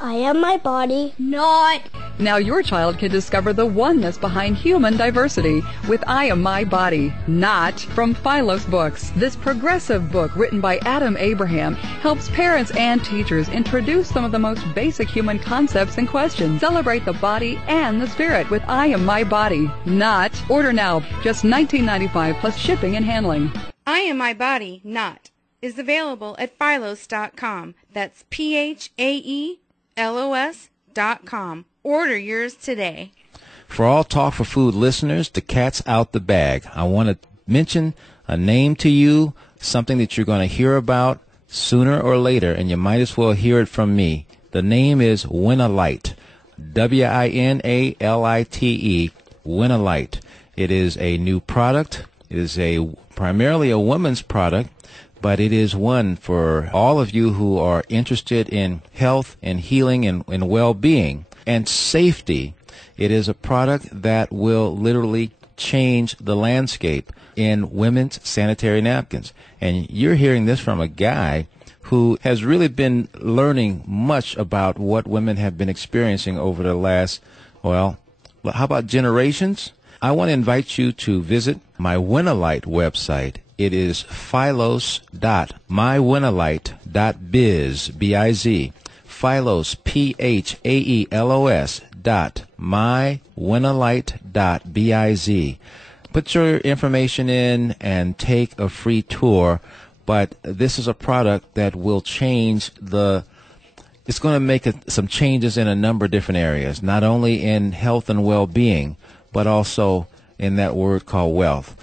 I am my body, not. Now your child can discover the oneness behind human diversity with I Am My Body, Not from Philos Books. This progressive book written by Adam Abraham helps parents and teachers introduce some of the most basic human concepts and questions. Celebrate the body and the spirit with I Am My Body, Not. Order now, just $19.95 plus shipping and handling. I Am My Body, Not is available at philos.com. That's PHAELOS.com. Order yours today. For all Talk for Food listeners, the cat's out the bag. I want to mention a name to you, something that you're going to hear about sooner or later, and you might as well hear it from me. The name is Winalite, Winalite, Winalite. It is a new product. It is primarily a woman's product, but it is one for all of you who are interested in health and healing and well-being and safety. It is a product that will literally change the landscape in women's sanitary napkins. And you're hearing this from a guy who has really been learning much about what women have been experiencing over the last, well, how about generations? I want to invite you to visit my Winalite website. It is philos.mywinalite.biz, B-I-Z. Philos, PHAELOS.mywinalite.biz. Put your information in and take a free tour, but this is a product that will change it's going to make some changes in a number of different areas, not only in health and well-being, but also in that word called wealth.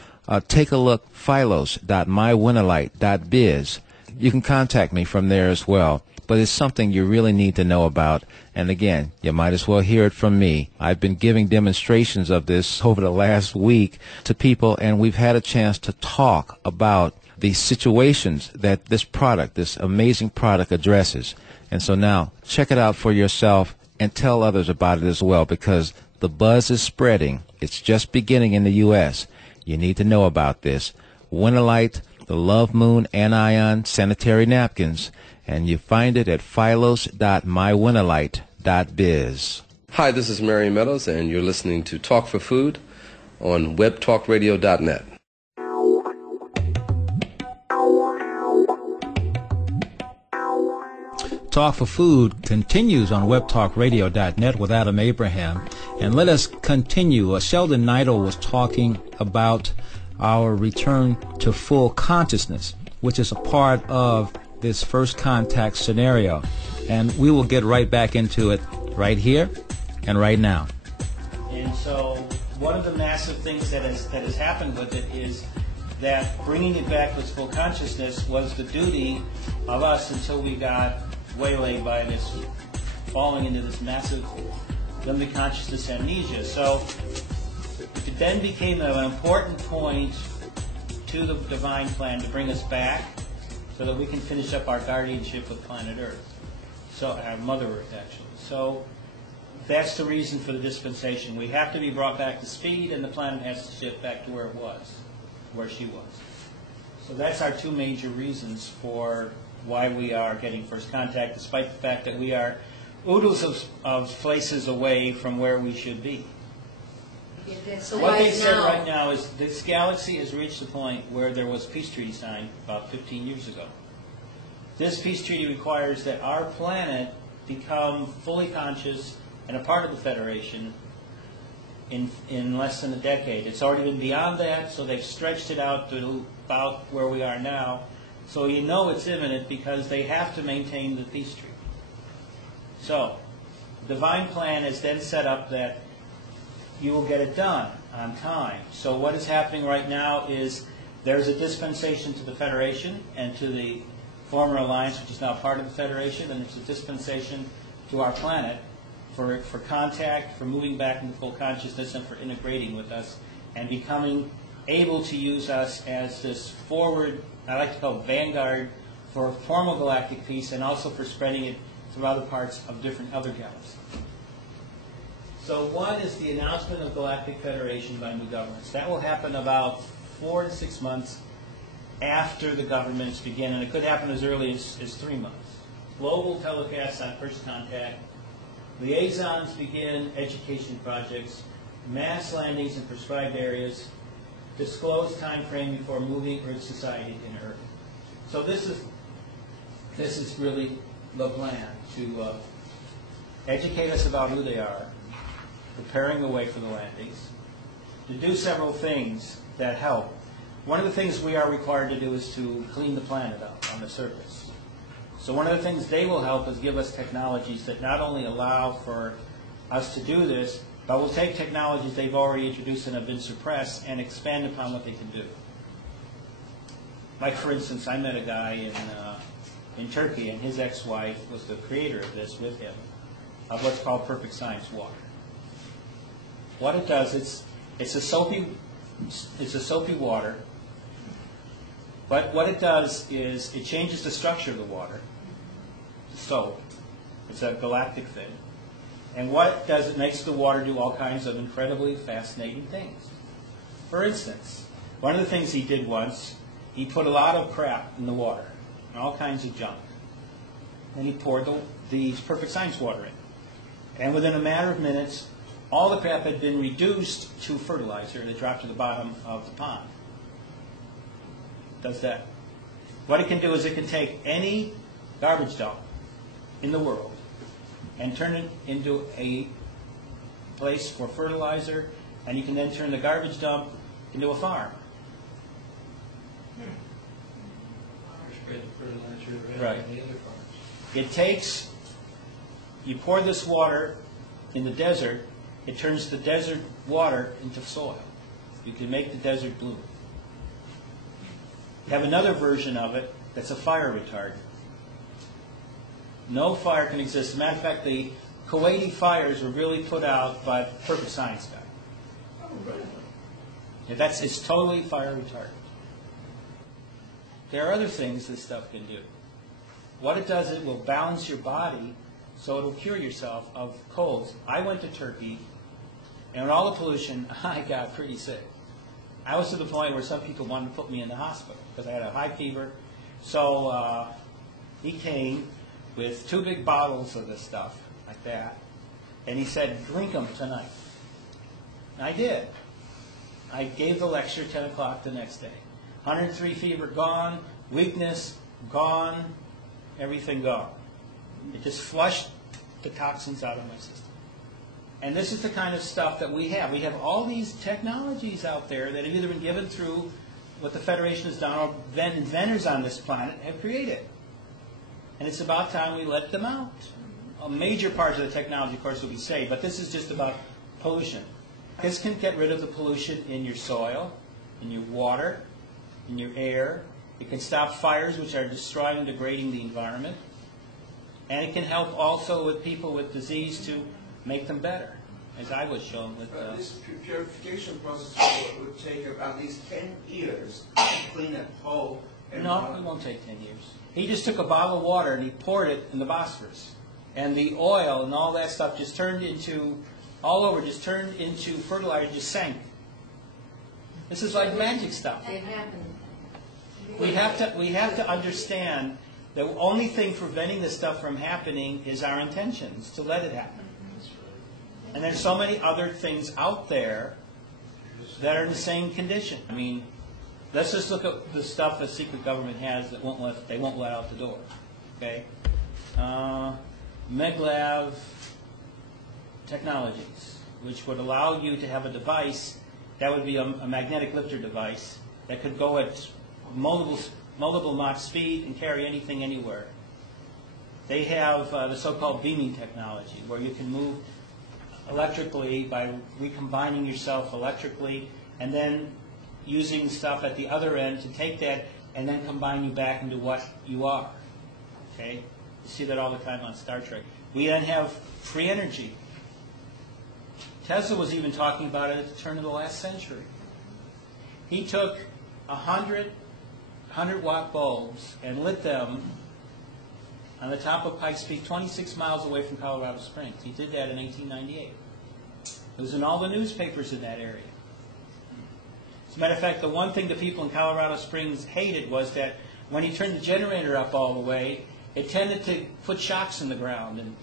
Take a look, philos.mywinalite.biz. You can contact me from there as well, but it's something you really need to know about. And again, you might as well hear it from me. I've been giving demonstrations of this over the last week to people, and we've had a chance to talk about the situations that this product, this amazing product, addresses. And so now, check it out for yourself and tell others about it as well, because the buzz is spreading. It's just beginning in the U.S. You need to know about this. Winalite, the Love Moon Anion Sanitary Napkins, and you find it at philos.mywinalite.biz. Hi, this is Mary Meadows, and you're listening to Talk for Food on webtalkradio.net. Talk for Food continues on webtalkradio.net with Adam Abraham. And let us continue. Sheldan Nidle was talking about our return to full consciousness, which is a part of this first contact scenario. And we will get right back into it right here and right now. And so one of the massive things that has happened with it is that bringing it back to its full consciousness was the duty of us until we got waylaid by this, falling into this massive limited consciousness amnesia. So it then became an important point to the divine plan to bring us back so that we can finish up our guardianship with planet Earth, so our Mother Earth actually. So that's the reason for the dispensation. We have to be brought back to speed, and the planet has to shift back to where it was, where she was. So that's our two major reasons for why we are getting first contact, despite the fact that we are oodles of places away from where we should be. So what they said right now is this galaxy has reached the point where there was a peace treaty signed about 15 years ago. This peace treaty requires that our planet become fully conscious and a part of the Federation in less than a decade. It's already been beyond that, so they've stretched it out to about where we are now. So you know it's imminent because they have to maintain the peace treaty. So, the divine plan is then set up that you will get it done on time. So what is happening right now is there's a dispensation to the Federation and to the former alliance, which is now part of the Federation, and there's a dispensation to our planet for contact, for moving back into full consciousness, and for integrating with us and becoming able to use us as this forward, I like to call it vanguard, for formal galactic peace, and also for spreading it through other parts of different other galaxies. So one is the announcement of Galactic Federation by new governments. That will happen about 4 to 6 months after the governments begin, and it could happen as early as 3 months. global telecasts on first contact, liaisons begin education projects, mass landings in prescribed areas, disclose time frame before moving Earth society in Earth. So this is really the plan, to educate us about who they are, preparing the way for the landings, to do several things that help. One of the things we are required to do is to clean the planet up on the surface. So one of the things they will help is give us technologies that not only allow for us to do this, but will take technologies they've already introduced and have been suppressed and expand upon what they can do. Like, for instance, I met a guy in Turkey, and his ex-wife was the creator of this with him, of what's called perfect science water. What it does, it's a soapy water, but what it does is it changes the structure of the water, the soap. It's a galactic thing. And what it does, it makes the water do all kinds of incredibly fascinating things. For instance, one of the things he did once, he put a lot of crap in the water, and all kinds of junk. And he poured the perfect science water in. And within a matter of minutes, all the crap had been reduced to fertilizer that dropped to the bottom of the pond. It does that. What it can do is it can take any garbage dump in the world and turn it into a place for fertilizer, and you can then turn the garbage dump into a farm. Right. It takes, you pour this water in the desert, it turns the desert water into soil. You can make the desert bloom. You have another version of it that's a fire retardant. No fire can exist. As a matter of fact, the Kuwaiti fires were really put out by the perfect science guy. Oh, really? Yeah, it's totally fire retardant. There are other things this stuff can do. What it does is it will balance your body so it will cure yourself of colds. I went to Turkey, and with all the pollution, I got pretty sick. I was to the point where some people wanted to put me in the hospital because I had a high fever. So he came with 2 big bottles of this stuff, like that, and he said, drink them tonight. And I did. I gave the lecture 10 o'clock the next day. 103 fever gone, weakness gone, everything gone. It just flushed the toxins out of my system. And this is the kind of stuff that we have. We have all these technologies out there that have either been given through what the Federation has done or inventors on this planet have created. And it's about time we let them out. A major part of the technology, of course, will be saved, but this is just about pollution. This can get rid of the pollution in your soil, in your water, in your air. It can stop fires, which are destroying and degrading the environment. And it can help also with people with disease to make them better, as I was shown with... This purification process would take at least 10 years to clean a whole... No, it won't take 10 years. He just took a bottle of water and he poured it in the Bosphorus. And the oil and all that stuff just turned into, all over, just turned into fertilizer, just sank. This is like magic stuff. It happened. We have to understand the only thing preventing this stuff from happening is our intentions to let it happen. And there's so many other things out there that are in the same condition. I mean, let's just look at the stuff the secret government has that they won't let out the door. Okay, Maglev technologies, which would allow you to have a device that would be a magnetic lifter device that could go at multiple Mach speed and carry anything anywhere. They have the so-called beaming technology, where you can move electrically by recombining yourself electrically, and then using stuff at the other end to take that and then combine you back into what you are. Okay? You see that all the time on Star Trek. We then have free energy. Tesla was even talking about it at the turn of the last century. He took 100-watt bulbs and lit them on the top of Pikes Peak, 26 miles away from Colorado Springs. He did that in 1898. It was in all the newspapers in that area. As a matter of fact, the one thing the people in Colorado Springs hated was that when he turned the generator up all the way, it tended to put shocks in the ground, and